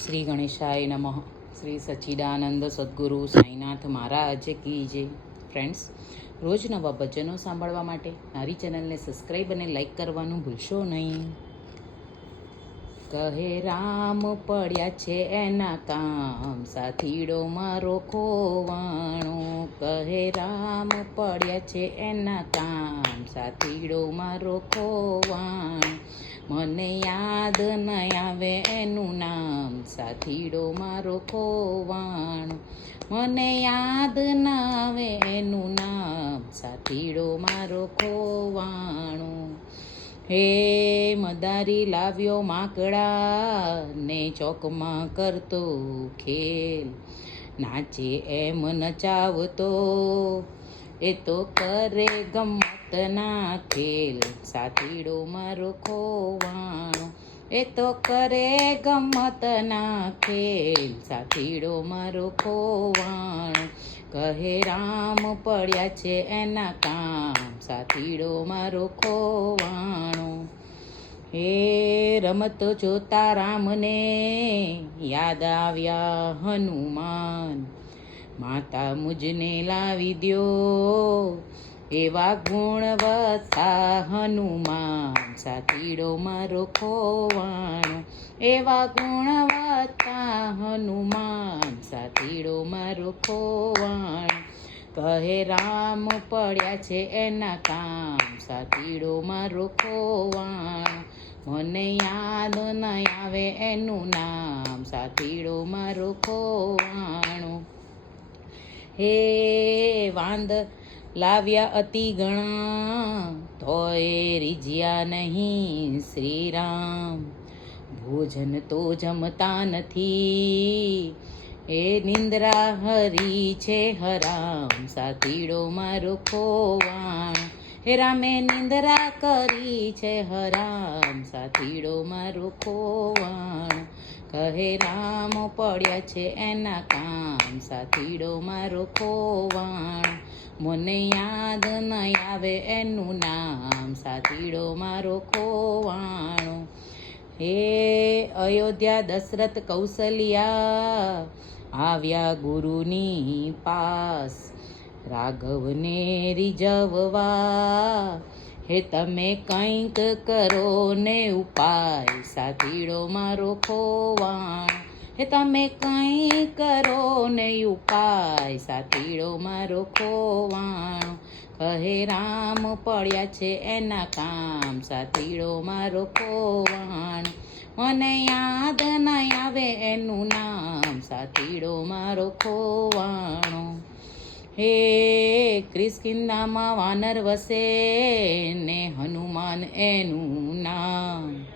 શ્રી ગણેશાય નમઃ. શ્રી સચ્ચિદાનંદ સદગુરુ સાંઈનાથ મહારાજ કી જે ફ્રેન્ડ્સ રોજ નવા ભજનો સાંભળવા માટે મારી ચેનલને સબસ્ક્રાઈબ અને લાઈક કરવાનું ભૂલશો નહીં. કહે, રામ પડ્યા છે એના કામ, સાથીડો મારો ખોવાણો. કહે, રામ પડ્યા છે એના કામ, સાથીડો મારો મને યાદ ન આવે એનું નામ, સાથીડો મારો મને યાદ ન આવે એનું નામ, સાથીડો મારો ખોવાણો. હે મદારી લાવ્યો માકડા ને ચોકમાં કરતો ખેલ. નાચે એમ નચાવતો, એ તો કરે ગમતના ખેલ. સાથીડો મારો ખોવાણો, એ તો કરે ગમતના ખેલ. સાથીડો મારો ખોવાણો, કહે રામ પડ્યા છે એના કામ સાથીડો મારો ખોવાણો. હે રમત જોતા રામને યાદ આવ્યા હનુમાન. માતા મુજને લાવી દ્યો એવા ગુણવતા હનુમાન. સાથીડો મારો ખોવાણો, એવા ગુણવતા હનુમાન. સાથીડો મારો ખોવાણો કહે રામ પડ્યા છે એના કામ સાતીડોમાં રોખોવાણ મને યાદ ન આવે એનું નામ સાતીડોમાં રોખોવાણું હે વાંદ, લાવ્યા અતિ ગણા તોય રીજ્યા નહીં શ્રીરામ. ભોજન તો જમતા નથી. એ નિંદ્રા હરી છે હરામ, સાથીડો મારો ખોવાણ. હે રામે નિંદ્રા કરી છે હરામ, સાથીડો મારો ખોવાણ. કહે રામ, પડ્યા છે એના કામ, સાથીડો મારો ખોવાણ. મને યાદ ન આવે એનું નામ, સાથીડો મારો ખોવાણો. હે અયોધ્યા દશરથ કૌશલ્યા આવ્યા ગુરુની પાસ. રાઘવને રીઝવવા. હે તમે કંઈક કરો ને ઉપાય સાથીડો મારો ખોવાણ હે તમે કંઈ કરો ને ઉપાય સાથીડો મારો ખોવાણ કહે રામ પડ્યા છે એના કામ સાથીડો મારો ખોવાણ મને યાદ ન આવે એનું નામ. સાથીડો મારો ખોવાણો. હે ક્રિસ્કિંદામાં વાનર વસે ને હનુમાન એનું નામ.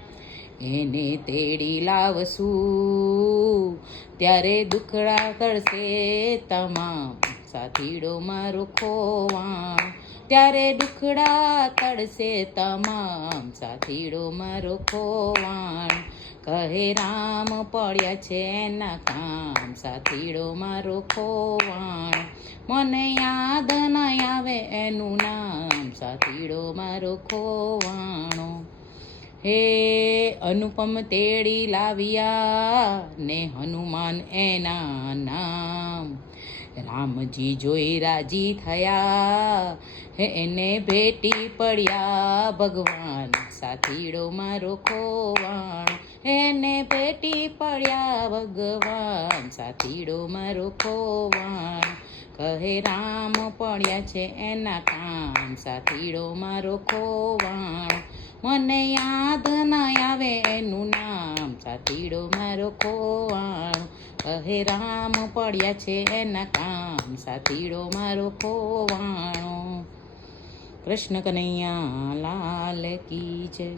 એને તેડી લાવશું, ત્યારે દુખડા કરશે તમામ. સાથીડો મારો ખોવાણ. ત્યારે દુખડા તડશે તમામ સાથીડો મારો ખોવાણ. કહે, રામ પડ્યા છે એના કામ, સાથીડો મારો ખોવાણ. મને યાદ ન આવે એનું નામ, સાથીડો મારો ખોવાણો. હે, અનુપમ તેડી લાવ્યા ને હનુમાન એના નામ રામજી જોઈ રાજી થયા. હે એને ભેટી પડ્યા. ભગવાન સાથીડો મારો ખોવાણ. એને ભેટી પડ્યા. ભગવાન સાથીડો મારો ખોવાણ. કહે રામ પડ્યા છે એના કામ. સાથીડો મારો ખોવાણ. મને યાદ ન આવે એનું નામ. સાથીડો મારો ખોવાણ. કહે રામ પડ્યા છે એના કામ સાથીડો મારો ખોવાણો. કૃષ્ણ કનૈયા લાલ કી જય.